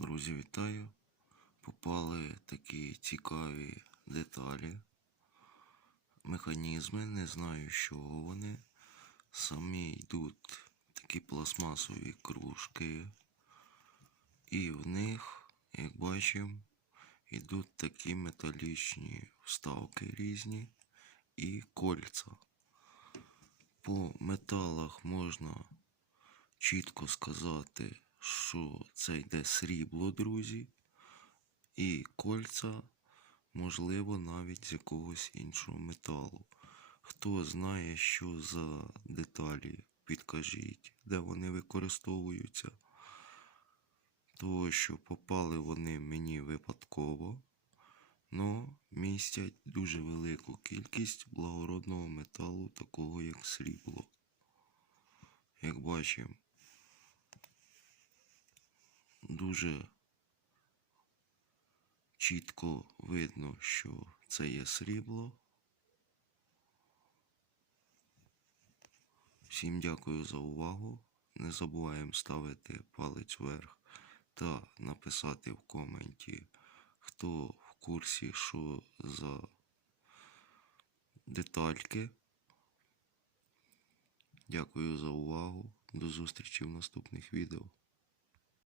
Друзі, вітаю! Попали такі цікаві деталі, механізми, не знаю, з чого вони. Самі йдуть такі пластмасові кружки, і в них, як бачимо, йдуть такі металічні вставки різні і кольця. По металах можна чітко сказати, що це йде срібло, друзі, і кольця, можливо, навіть з якогось іншого металу. Хто знає, що за деталі, підкажіть, де вони використовуються. Того, що попали вони мені випадково, но містять дуже велику кількість благородного металу, такого як срібло. Як бачимо, дуже чітко видно, що це є срібло. Всім дякую за увагу. Не забуваємо ставити палець вверх та написати в коменті, хто в курсі, що за детальки. Дякую за увагу. До зустрічі в наступних відео.